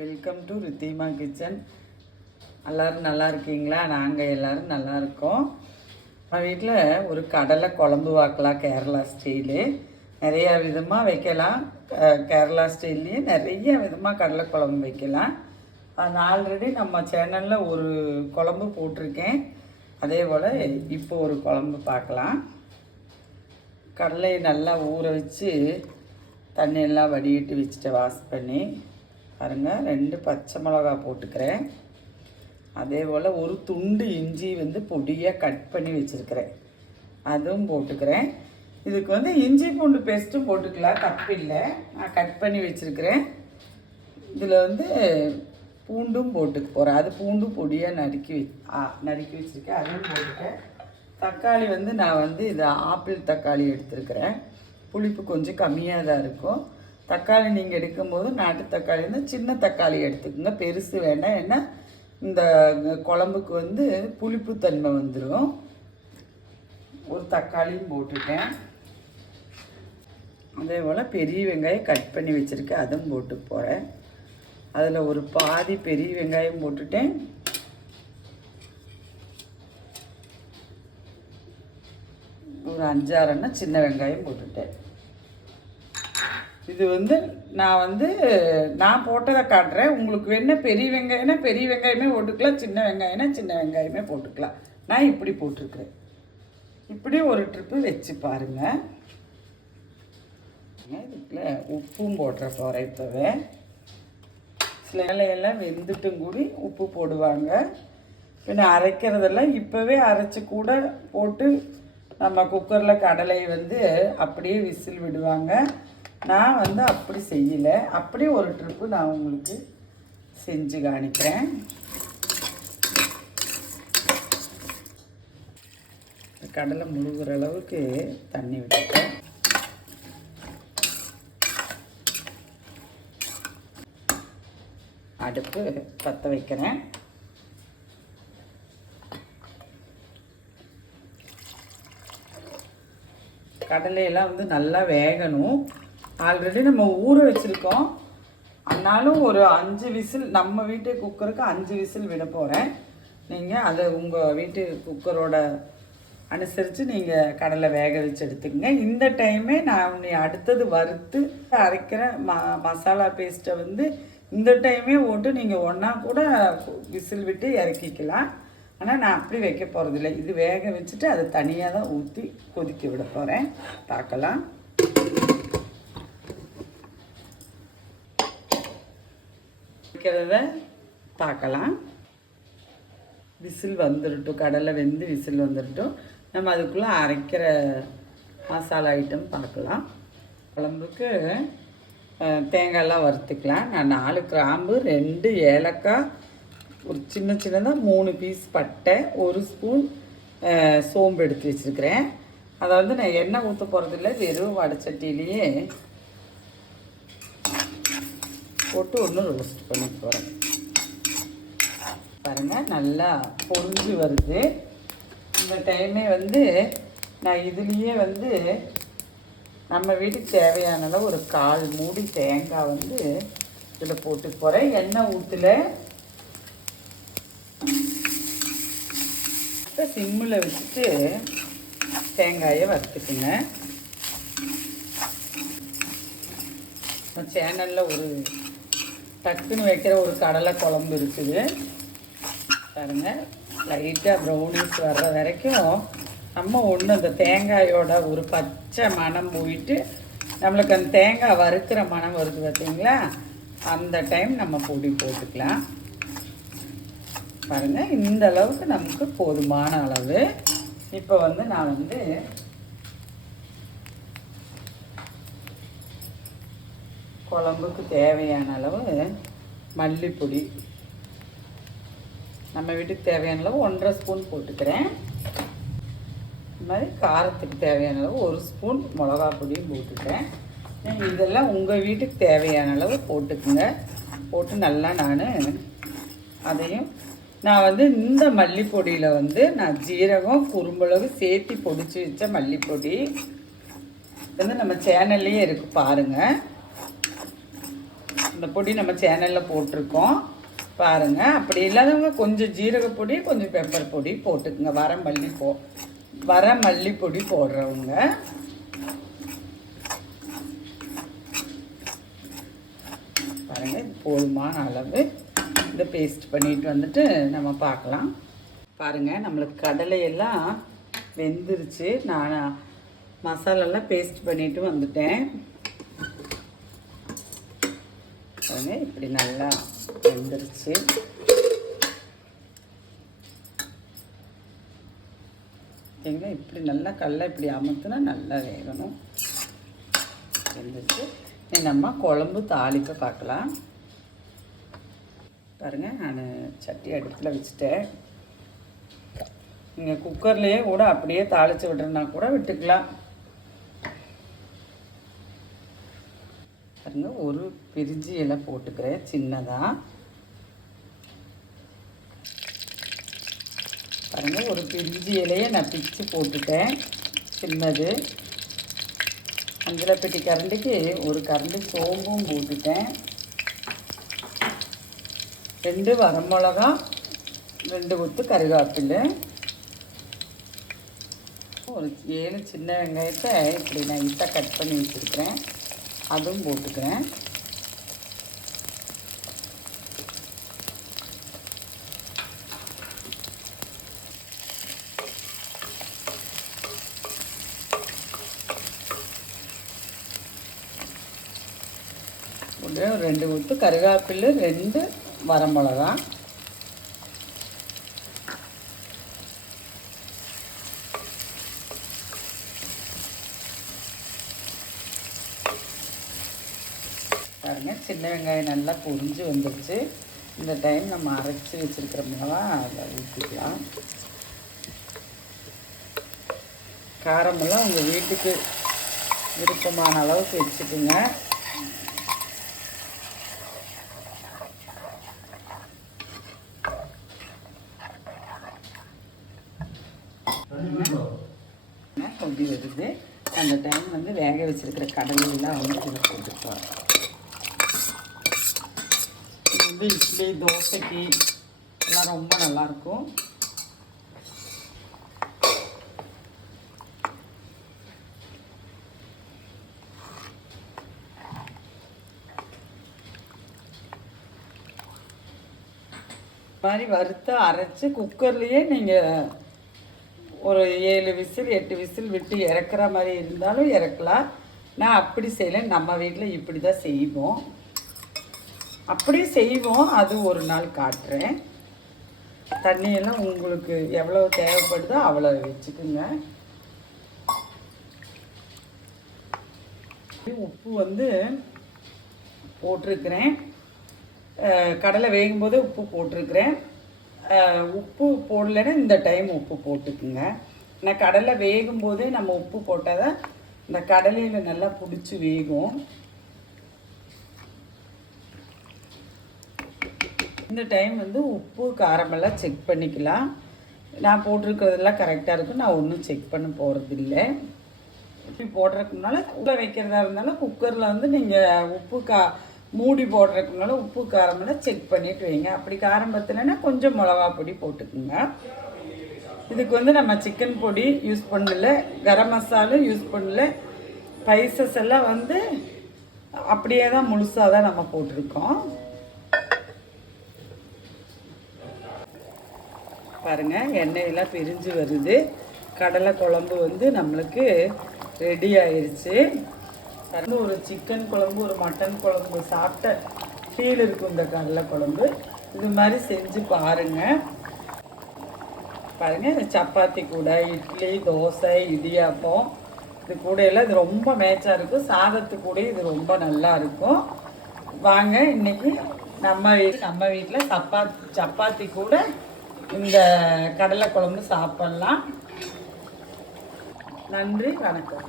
Welcome to Ridhima kitchen. எல்லோரும் நல்லா இருக்கீங்களா? நாங்கள் எல்லோரும் நல்லா இருக்கோம். நம்ம வீட்டில் ஒரு கடலை குழம்பு வாக்கலாம். கேரளா ஸ்டைலு நிறையா விதமாக வைக்கலாம். கேரளா ஸ்டைல்லையே நிறைய விதமாக கடலை குழம்பு வைக்கலாம். அது ஆல்ரெடி நம்ம சேனலில் ஒரு குழம்பு போட்டிருக்கேன். அதே போல் இப்போ ஒரு குழம்பு பார்க்கலாம். கடலை நல்லா ஊற வச்சு தண்ணியெல்லாம் வடிகட்டி வச்சுட்டு வாஷ் பண்ணி பாருங்கள். 2 பச்சை மிளகா போட்டுக்கிறேன். அதே போல் ஒரு துண்டு இஞ்சி பொடியாக கட் பண்ணி வச்சுருக்கிறேன், அதுவும் போட்டுக்கிறேன். இதுக்கு இஞ்சி பூண்டு பேஸ்ட்டும் போட்டுக்கலாம், தப்பில்லை. நான் கட் பண்ணி வச்சுருக்கிறேன். இதில் பூண்டும் போட்டுக்க போகிறேன். அது பூண்டும் பொடியாக நறுக்கி வச்சுருக்கேன், அதுவும் போட்டுட்டேன். தக்காளி நான் இது ஆப்பிள் தக்காளி எடுத்துருக்கிறேன். புளிப்பு கொஞ்சம் கம்மியாக தான் இருக்கும். தக்காளி நீங்கள் எடுக்கும்போது நாட்டு தக்காளி சின்ன தக்காளி எடுத்துக்கோங்க, பெருசு வேண்டாம். ஏன்னா இந்த குழம்புக்கு புளிப்புத்தன்மை வந்துடும். ஒரு தக்காளியும் போட்டுட்டேன். அதே போல் பெரிய வெங்காயம் கட் பண்ணி வச்சுருக்கேன், அதுவும் போட்டு போகிறேன். அதில் ஒரு பாதி பெரிய வெங்காயம் போட்டுட்டேன். ஒரு 5-6 சின்ன வெங்காயம் போட்டுட்டேன். இது நான் போட்டதை காட்டுறேன். உங்களுக்கு வேணால் பெரிய வெங்காயம்னா பெரிய வெங்காயமே போட்டுக்கலாம், சின்ன வெங்காயம்னா சின்ன வெங்காயமே போட்டுக்கலாம். நான் இப்படி போட்டிருக்கிறேன். இப்படி ஒரு ட்ரிப்பு வச்சு பாருங்கள். இதுக்குள்ள உப்பும் போட்டுற போகிறேன். இப்போவே சில இலையெல்லாம் வெந்துட்டும் கூடி உப்பு போடுவாங்க. பின்ன அரைக்கிறதெல்லாம் இப்போவே அரைச்சி கூட போட்டு நம்ம குக்கரில் கடலை அப்படியே விசில் விடுவாங்க. நான் அப்படி செய்யலை. அப்படி ஒரு ட்ரிப்பு நான் உங்களுக்கு செஞ்சு காணிக்கிறேன். கடலை முழுகிற அளவுக்கு தண்ணி விட்டுட்டேன். அடுப்பு பற்ற வைக்கிறேன். கடலையெல்லாம் நல்லா வேகணும். ஆல்ரெடி நம்ம ஊற வச்சுருக்கோம். ஆனாலும் ஒரு 5 விசில், நம்ம வீட்டு குக்கருக்கு 5 விசில் விட போகிறேன். நீங்கள் அதை உங்கள் வீட்டு குக்கரோட அனுசரித்து நீங்கள் கடலை வேக வச்சு எடுத்துக்கங்க. இந்த டைமே நான் அடுத்தது வறுத்து அரைக்கிற மசாலா பேஸ்ட்டை இந்த டைமே போட்டு நீங்கள் ஒன்றா கூட விசில் விட்டு இறக்கிக்கலாம். ஆனால் நான் அப்படி வைக்க போகிறதில்ல. இது வேக வச்சுட்டு அதை தனியாக தான் ஊற்றி கொதிக்க விட போகிறேன். பார்க்கலாம். வைக்கிறத பார்க்கலாம். விசில் வந்துடட்டும், கடலை வெந்து விசில் வந்துடட்டும். நம்ம அதுக்குள்ளே அரைக்கிற மசாலா ஐட்டம் பார்க்கலாம். குழம்புக்கு தேங்காயெல்லாம் வறுத்துக்கலாம். நான் 4 கிராம்பு, 2 ஏலக்காய், ஒரு சின்னதாக 3 பீஸ் பட்டை, 1 ஸ்பூன் சோம்பு எடுத்து வச்சுருக்கிறேன். அதை நான் எண்ணெய் ஊற்ற போகிறதில்ல, வெறும் வடைச்சட்டிலேயே போட்டு ஒன்று ரோஸ்ட் பண்ணி போகிறேன். பாருங்கள், நல்லா பொரிஞ்சு வருது. இந்த டைமே நான் இதுலேயே நம்ம வீட்டுக்கு தேவையான அளவு ஒரு 1/4 மூடி தேங்காய் இதில் போட்டு போகிறேன். எண்ணெய் ஊற்றல, சிம்மில் வச்சுட்டு தேங்காயை வறுத்துக்குங்க. சேனலில் ஒரு டக்குன்னு வைக்கிற ஒரு கடலை குழம்பு இருக்குது பாருங்கள். லைட்டாக ப்ரௌனிஸ் வர்ற வரைக்கும் நம்ம அந்த தேங்காயோட ஒரு பச்சை மணம் போயிட்டு நம்மளுக்கு அந்த தேங்காய் வறுக்கிற மணம் வருது பார்த்தீங்களா, அந்த டைம் நம்ம பொடி போட்டுக்கலாம். பாருங்கள், இந்த அளவுக்கு நமக்கு போதுமான அளவு. இப்போ நான் குழம்புக்கு தேவையான அளவு மல்லிப்பொடி, நம்ம வீட்டுக்கு தேவையான அளவு 1.5 ஸ்பூன் போட்டுக்கிறேன். இது மாதிரி காரத்துக்கு தேவையான அளவு 1 ஸ்பூன் மிளகா பொடியும் போட்டுக்கிறேன். நீங்கள் இதெல்லாம் உங்கள் வீட்டுக்கு தேவையான அளவு போட்டுக்குங்க. போட்டு நல்லா அதையும் நான் இந்த மல்லிப்பொடியில் நான் ஜீரகம், குறும்பளவு சேர்த்து பொடிச்சு வச்ச மல்லிப்பொடி நம்ம சேனல்லையே இருக்குது பாருங்கள். இந்த பொடி நம்ம சேனலில் போட்டிருக்கோம் பாருங்கள். அப்படி இல்லாதவங்க கொஞ்சம் ஜீரகப்பொடி கொஞ்சம் பெப்பர் பொடி போட்டுக்குங்க. வர மல்லிப்பொடி போடுறவங்க. பாருங்கள், இது போதுமான அளவு. இதை பேஸ்ட் பண்ணிட்டு வந்துட்டு நம்ம பார்க்கலாம். பாருங்கள், நம்மளுக்கு கடலையெல்லாம் வெந்துருச்சு. நான் மசாலாலாம் பேஸ்ட் பண்ணிட்டு வந்துட்டேன். பாருங்கள், இப்படி நல்லா வெந்துருச்சு. சரிங்களா, இப்படி நல்லா கடலை இப்படி அமுத்துனா நல்லா வேகணும். வெந்துருச்சு. நம்ம குழம்பு தாளிக்க பார்க்கலாம். பாருங்கள், நான் சட்டி அடுப்பில் வச்சுட்டேன். நீங்கள் குக்கர்லேயே கூட அப்படியே தாளித்து விட்டுறனா கூட விட்டுக்கலாம். பாருங்கள், ஒரு பிரிஞ்சி இலை போட்டுக்கிறேன் சின்னதாக. பாருங்கள், ஒரு பிரிஞ்சி இலையை நான் பிச்சு போட்டுட்டேன் சின்னது. அஞ்சலப்பெட்டி கரண்டிக்கு ஒரு கரண்டி சோம்பும் போட்டுட்டேன். 2 வரமிளகா, 2 கொத்து கருவேப்பிலை, ஒரு 7 சின்ன வெங்காயத்தை இப்படி நைஸாக கட் பண்ணி வச்சுருக்கிறேன். அதுவும் போட்டுக்கிறேன். ஒரு 2 கொத்து கருவேப்பிலை, 2 வரமிளகா. பாருங்க, சின்ன வெங்காயம் நல்லா பொரிஞ்சு வந்துடுச்சு. இந்த டைம் நம்ம அரைச்சி வச்சுருக்கிற மிளகா அதை ஊற்றிக்கலாம். காரமெல்லாம் உங்கள் வீட்டுக்கு விருப்பமான அளவுக்கு வச்சுக்குங்க. கொதி வருது. அந்த டைம் வந்து வேக வச்சிருக்கிற கடலையெல்லாம் வந்து இதில் போட்டுக்கலாம். இது வந்து இட்லி தோசைக்கு எல்லாம் ரொம்ப நல்லாயிருக்கும். மாதிரி வறுத்து அரைச்சி குக்கர்லேயே நீங்கள் ஒரு 7 விசில் 8 விசில் விட்டு இறக்குற மாதிரி இருந்தாலும் இறக்கலாம். நான் அப்படி செய்யலை. நம்ம வீட்டில் இப்படி தான் செய்வோம். அப்படி செய்வோம். அது ஒரு நாள் காட்டுறேன். தண்ணியெல்லாம் உங்களுக்கு எவ்வளோ தேவைப்படுதோ அவ்வளோ வச்சுக்குங்க. உப்பு வந்து போட்டிருக்கிறேன். கடலை வேகும்போது உப்பு போட்டிருக்கிறேன். உப்பு போடலைன்னா இந்த டைம் உப்பு போட்டுக்குங்க. நான் கடலை வேகும்போதே நம்ம உப்பு போட்டால் தான் இந்த கடலையில் நல்லா பிடிச்சி வேகும். இந்த டைம் வந்து உப்பு காரமெல்லாம் செக் பண்ணிக்கலாம். நான் போட்டிருக்கிறதெல்லாம் கரெக்டாக இருக்கும். நான் ஒன்றும் செக் பண்ண போகிறதில்லை. இப்படி போடுறதுக்கு முன்னால் உள்ள வைக்கிறதா இருந்தாலும் குக்கரில் வந்து நீங்கள் உப்பு மூடி போடுறதுக்கு முன்னால் உப்பு காரமெல்லாம் செக் பண்ணிவிட்டு வைங்க. அப்படி காரம் பற்றலைன்னா கொஞ்சம் மிளகா பொடி போட்டுக்குங்க. இதுக்கு வந்து நம்ம சிக்கன் பொடி யூஸ் பண்ணல, கரம் மசாலும் யூஸ் பண்ணல. ஸ்பைசஸ் எல்லாம் வந்து அப்படியே தான் முழுசாக தான் நம்ம போட்டிருக்கோம். பாருங்கள், எண்ணெயெல்லாம் பிரிஞ்சு வருது. கடலை குழம்பு வந்து நம்மளுக்கு ரெடி ஆயிடுச்சு. வந்து ஒரு சிக்கன் குழம்பு ஒரு மட்டன் குழம்பு சாப்பிட்ட ஃபீல் இருக்கும் இந்த கடலை குழம்பு. இது மாதிரி செஞ்சு பாருங்கள். சப்பாத்தி கூட, இட்லி, தோசை, இடியாப்பம் இது கூட எல்லாம் இது ரொம்ப மேட்சாக இருக்கும். சாதத்து கூட இது ரொம்ப நல்லா இருக்கும். வாங்க, இன்றைக்கி நம்ம வீட்டில் சப்பாத்தி கூட இந்த கடலை குழம்பு சாப்பிட்லாம். நன்றி, வணக்கம்.